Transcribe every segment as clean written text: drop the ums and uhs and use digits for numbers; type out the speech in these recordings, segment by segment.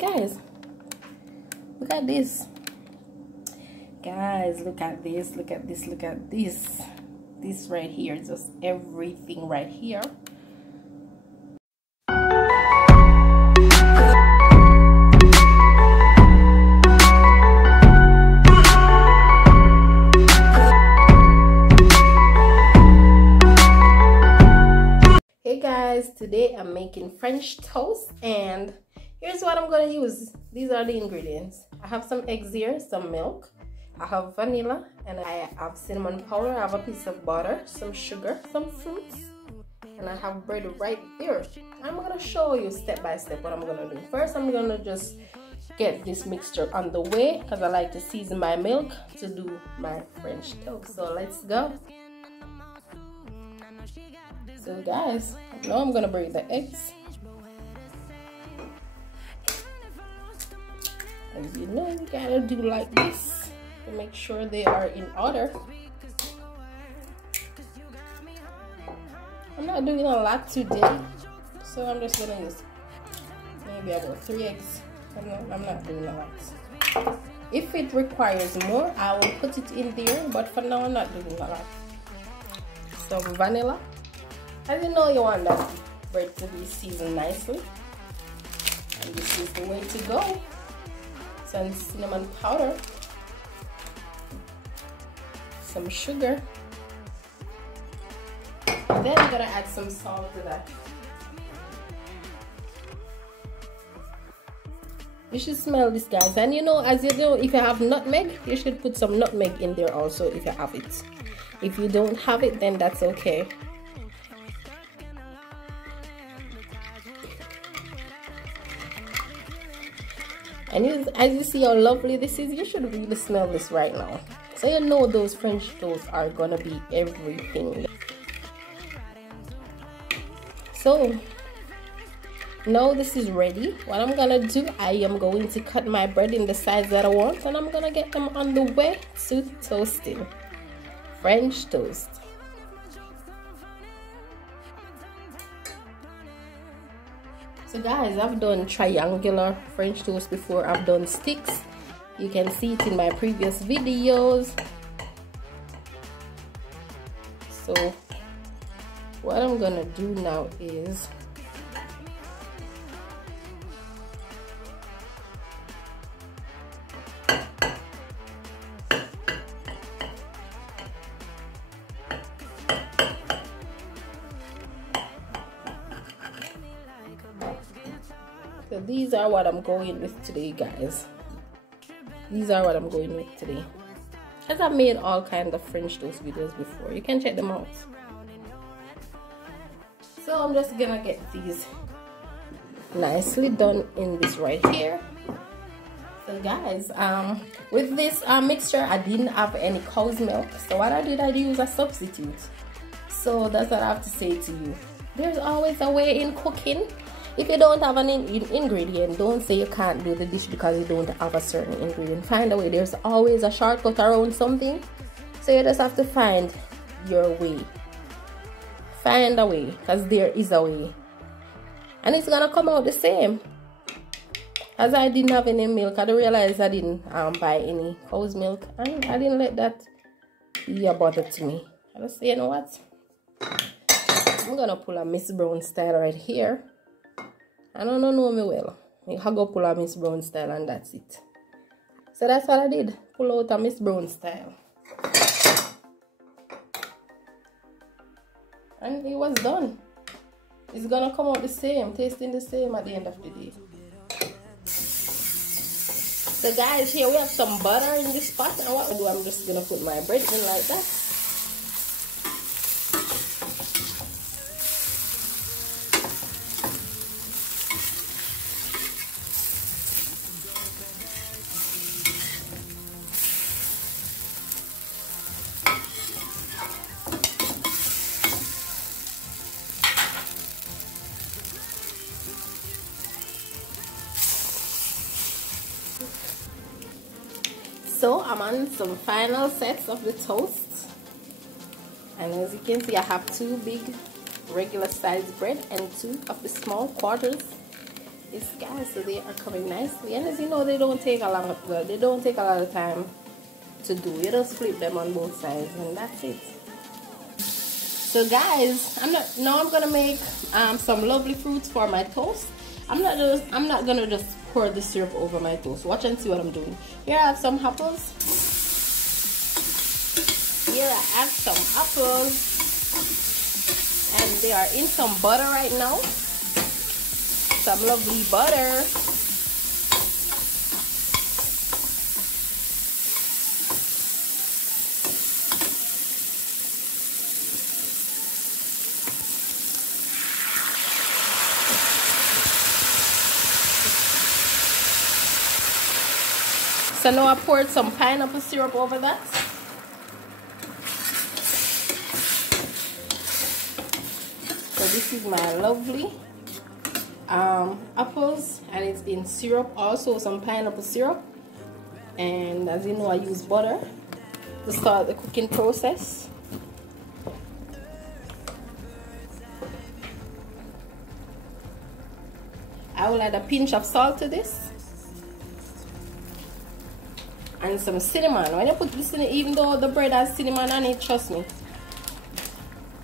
guys, look at this. Guys, look at this, look at this, look at this. This right here, just everything right here. Hey guys, today I'm making French toast, and here's what I'm gonna use. These are the ingredients. I have some eggs here, some milk, I have vanilla, and I have cinnamon powder. I have a piece of butter, some sugar, some fruits, and I have bread right there. I'm gonna show you step by step what I'm gonna do. First, I'm gonna just get this mixture on the way because I like to season my milk to do my French toast. So let's go. So guys, now I'm gonna break the eggs. As you know, you gotta do like this to make sure they are in order. I'm not doing a lot today, so I'm just gonna use maybe about 3 eggs. I'm not doing a lot. If it requires more, I will put it in there, but for now I'm not doing a lot. Some vanilla. As you know, you want that bread to be seasoned nicely, and this is the way to go. Some cinnamon powder, some sugar, and then I'm gonna add some salt to that. You should smell this, guys, and you know, as you know, if you have nutmeg, you should put some nutmeg in there also if you have it. If you don't have it, then that's okay. And as you see how lovely this is, you should really smell this right now. So you know those French toasts are gonna be everything. So now this is ready. What I'm gonna do, I am going to cut my bread in the size that I want, and I'm gonna get them on the way to toasting. French toast. So guys, I've done triangular French toast before. I've done sticks. You can see it in my previous videos. So what I'm gonna do now is so these are what I'm going with today, guys. These are what I'm going with today. As I've made all kinds of French toast videos before. You can check them out. So I'm just gonna get these nicely done in this right here. So guys, with this mixture, I didn't have any cow's milk. So what I did, I use a substitute. So that's what I have to say to you. There's always a way in cooking. If you don't have an ingredient, don't say you can't do the dish because you don't have a certain ingredient. Find a way. There's always a shortcut around something. So you just have to find your way. Find a way, because there is a way. And it's going to come out the same. As I didn't have any milk, I realized I didn't buy any cow's milk. And I didn't let that be a bother to me. I just say, you know what? I'm going to pull a Myssbrown style right here. I don't know me well. I go pull a Myssbrown style and that's it. So that's what I did. Pull out a Myssbrown style. And it was done. It's gonna come out the same, tasting the same at the end of the day. So guys, here we have some butter in this pot. And what I do, I'm just gonna put my bread in like that. So I'm on some final sets of the toast, and as you can see, I have 2 big regular sized bread and 2 of the small quarters. It's guys, so they are coming nicely, and as you know, they don't take a lot of time to do. You just flip them on both sides, and that's it. So guys, I'm gonna make some lovely fruits for my toast. I'm not gonna just pour the syrup over my toast. Watch and see what I'm doing. Here I have some apples. Here I have some apples, and they are in some butter right now. Some lovely butter. So now I poured some pineapple syrup over that. So this is my lovely apples, and it's in syrup, also some pineapple syrup. And as you know, I use butter to start the cooking process. I will add a pinch of salt to this. And some cinnamon. When you put this in it, even though the bread has cinnamon on it, trust me,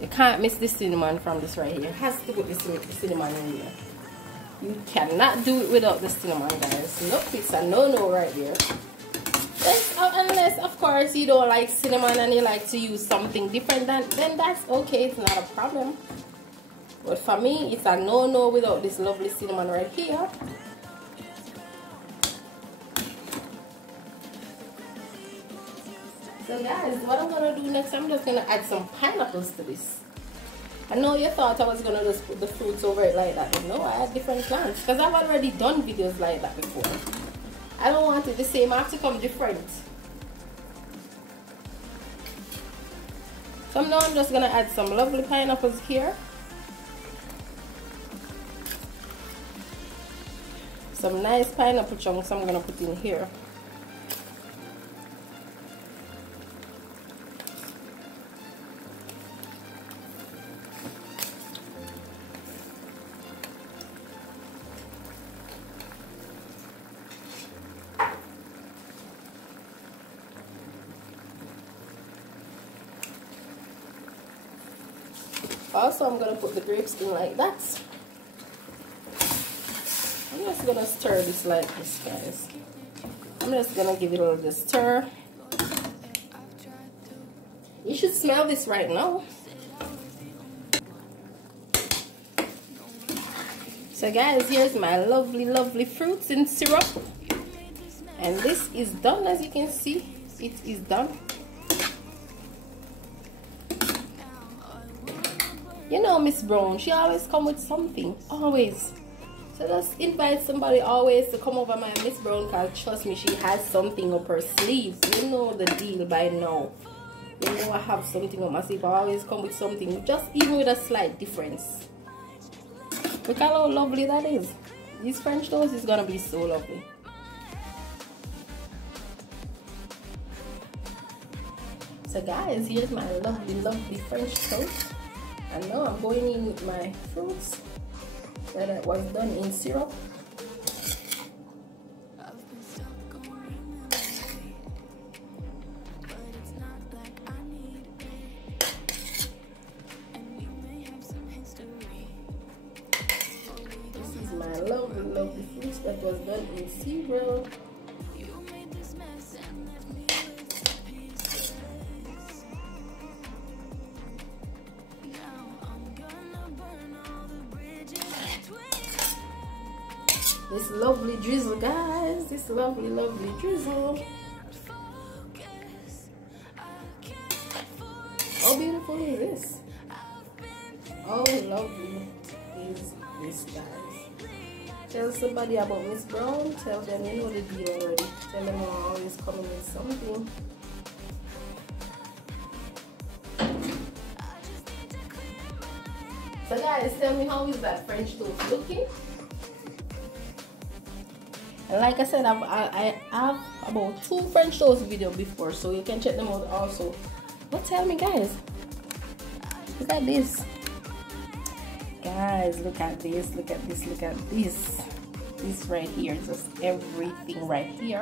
you can't miss the cinnamon from this right here. It has to put the cinnamon in here. You cannot do it without the cinnamon, guys. Nope, it's a no-no right there. Unless, of course, you don't like cinnamon and you like to use something different, then that's okay. It's not a problem. But for me, it's a no-no without this lovely cinnamon right here. So guys, what I'm gonna do next, I'm just gonna add some pineapples to this. I know you thought I was gonna just put the fruits over it like that, but no, I had different plans because I've already done videos like that before. I don't want it the same, I have to come different. So now I'm just gonna add some lovely pineapples here. Some nice pineapple chunks I'm gonna put in here. Also, I'm going to put the grapes in like that. I'm just going to stir this like this, guys. I'm just going to give it a little stir. You should smell this right now. So guys, here's my lovely, lovely fruits in syrup. And this is done, as you can see. It is done. You know Myssbrown, she always come with something, always. So just invite somebody always to come over my Myssbrown, because trust me, she has something up her sleeves. You know the deal by now. You know I have something up my sleeve. I always come with something, just even with a slight difference. Look how lovely that is. This French toast is gonna be so lovely. So guys, here's my lovely, lovely French toast. And now I'm going in with my fruits that was done in syrup. This is my lovely, lovely fruits that was done in Myssbrown. This lovely drizzle, guys. This lovely, lovely drizzle. How beautiful is this? How lovely is this, guys? Tell somebody about Myssbrown. Tell them you know the deal already. Tell them I'm always coming with something. So guys, tell me, how is that French toast looking? And like I said, I have about 2 French toast videos before, so you can check them out also. But tell me, guys, look at this. Guys, look at this, look at this, look at this. this right here, just everything right here.